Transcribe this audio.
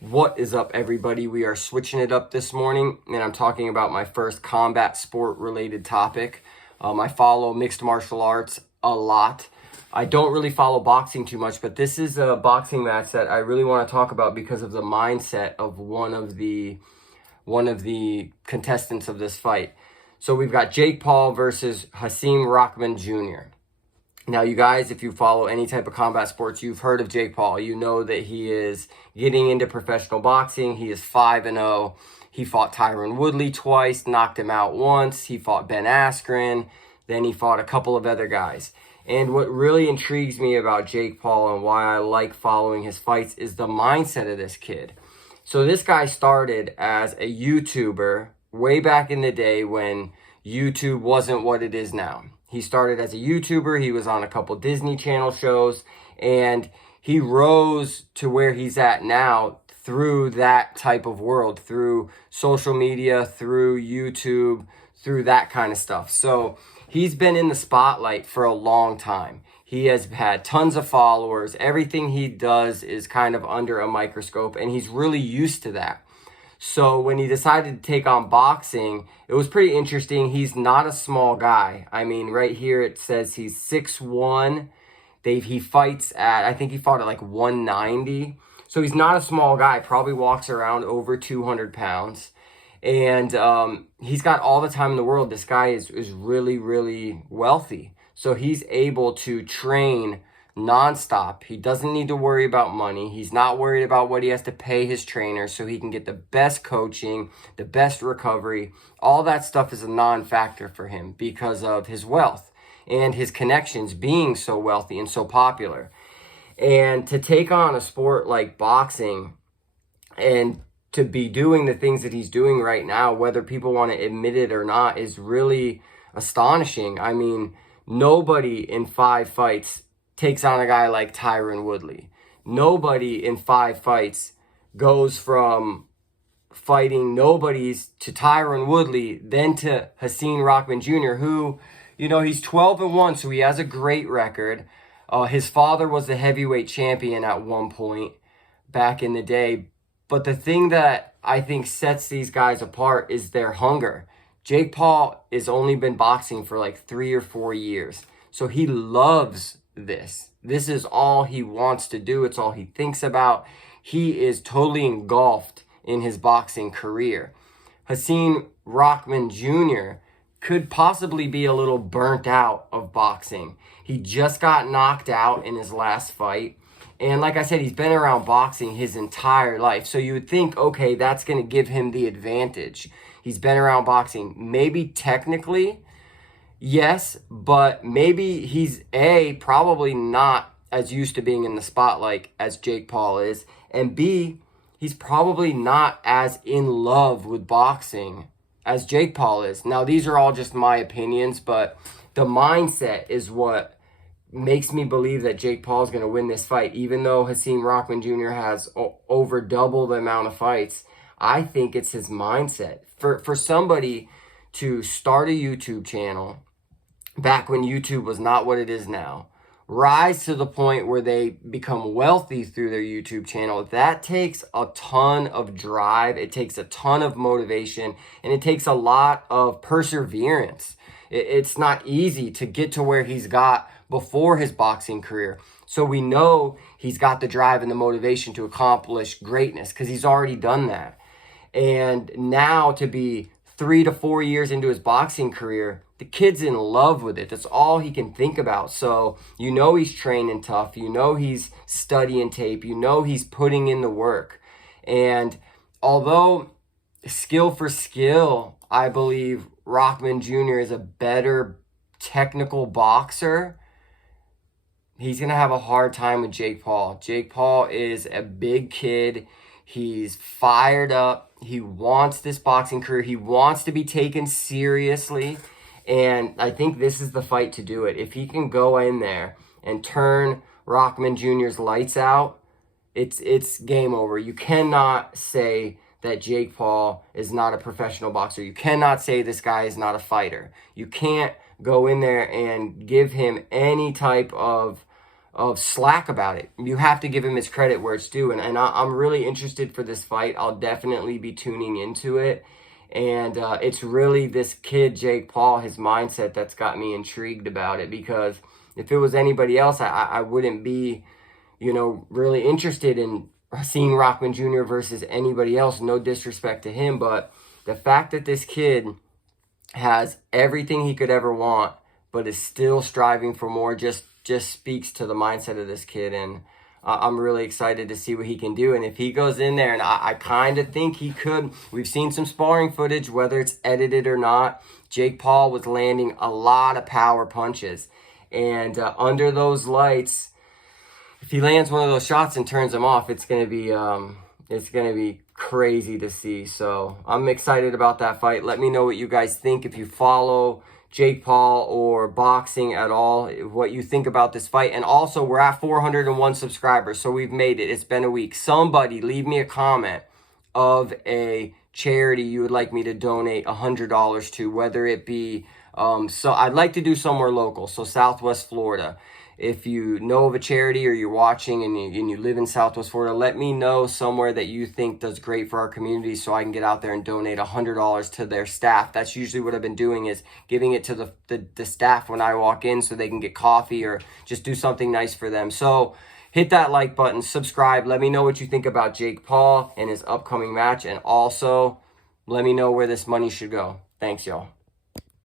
What is up, everybody? We are switching it up this morning, and I'm talking about my first combat sport related topic. I follow mixed martial arts a lot. I don't really follow boxing too much, but this is a boxing match that I really want to talk about because of the mindset of one of the contestants of this fight. So we've got Jake Paul versus Rahman Jr. Now, you guys, if you follow any type of combat sports, you've heard of Jake Paul. You know that he is getting into professional boxing. He is 5-0. He fought Tyron Woodley twice, knocked him out once. He fought Ben Askren. Then he fought a couple of other guys. And what really intrigues me about Jake Paul and why I like following his fights is the mindset of this kid. So this guy started as a YouTuber way back in the day when YouTube wasn't what it is now. He started as a YouTuber. He was on a couple Disney Channel shows, and he rose to where he's at now through that type of world, through social media, through YouTube, through that kind of stuff. So he's been in the spotlight for a long time. He has had tons of followers. Everything he does is kind of under a microscope, and he's really used to that. So when he decided to take on boxing, it was pretty interesting. He's not a small guy. I mean, right here it says he's 6'1". He fights at, I think he fought at like 190. So he's not a small guy, probably walks around over 200 pounds. And he's got all the time in the world. This guy is really, really wealthy. So he's able to train nonstop. He doesn't need to worry about money. He's not worried about what he has to pay his trainer, so he can get the best coaching, the best recovery. All that stuff is a non-factor for him because of his wealth and his connections being so wealthy and so popular. And to take on a sport like boxing and to be doing the things that he's doing right now, whether people want to admit it or not, is really astonishing. I mean, nobody in 5 fights takes on a guy like Tyron Woodley. Nobody in 5 fights goes from fighting nobodies to Tyron Woodley, then to Rahman Jr., who, he's 12-1, so he has a great record. His father was the heavyweight champion at one point back in the day. But the thing that I think sets these guys apart is their hunger. Jake Paul has only been boxing for like 3 or 4 years. So he loves this. This is all he wants to do. It's all he thinks about. He is totally engulfed in his boxing career. Rahman Jr. could possibly be a little burnt out of boxing. He just got knocked out in his last fight. And like I said, he's been around boxing his entire life. So you would think, okay, that's going to give him the advantage. He's been around boxing. Maybe technically, yes, but maybe he's probably not as used to being in the spotlight as Jake Paul is. And B, he's probably not as in love with boxing as Jake Paul is. Now, these are all just my opinions, but the mindset is what makes me believe that Jake Paul is going to win this fight. Even though Rahman Jr. has over double the amount of fights, I think it's his mindset. For somebody to start a YouTube channel back when YouTube was not what it is now, rise to the point where they become wealthy through their YouTube channel, that takes a ton of drive, it takes a ton of motivation, and it takes a lot of perseverance. It's not easy to get to where he's got before his boxing career. So we know he's got the drive and the motivation to accomplish greatness because he's already done that. And now to be 3 to 4 years into his boxing career, the kid's in love with it. That's all he can think about. So he's training tough. He's studying tape. He's putting in the work. And although skill for skill, I believe Rahman Jr. is a better technical boxer, he's going to have a hard time with Jake Paul. Jake Paul is a big kid. He's fired up. He wants this boxing career. He wants to be taken seriously. And I think this is the fight to do it. If he can go in there and turn Rahman Jr.'s lights out, it's game over. You cannot say that Jake Paul is not a professional boxer. You cannot say this guy is not a fighter. You can't go in there and give him any type of slack about it. You have to give him his credit where it's due. And I'm really interested for this fight. I'll definitely be tuning into it. And it's really this kid, Jake Paul, his mindset that's got me intrigued about it. Because if it was anybody else, I wouldn't be, you know, really interested in seeing Rahman Jr. versus anybody else. No disrespect to him. But the fact that this kid has everything he could ever want, but is still striving for more, just speaks to the mindset of this kid. And I'm really excited to see what he can do. And if he goes in there, and I kind of think he could, we've seen some sparring footage, whether it's edited or not, Jake Paul was landing a lot of power punches. And under those lights, if he lands one of those shots and turns them off, it's going to be crazy to see. So I'm excited about that fight. Let me know what you guys think. If you follow Jake Paul or boxing at all, what you think about this fight. And also, we're at 401 subscribers, so we've made it. It's been a week. Somebody leave me a comment of a charity you would like me to donate $100 to, whether it be so I'd like to do somewhere local, so Southwest Florida. If you know of a charity or you're watching and you live in Southwest Florida, let me know somewhere that you think does great for our community so I can get out there and donate $100 to their staff. That's usually what I've been doing, is giving it to the staff when I walk in so they can get coffee or just do something nice for them. So hit that like button, subscribe. Let me know what you think about Jake Paul and his upcoming match. And also, let me know where this money should go. Thanks, y'all.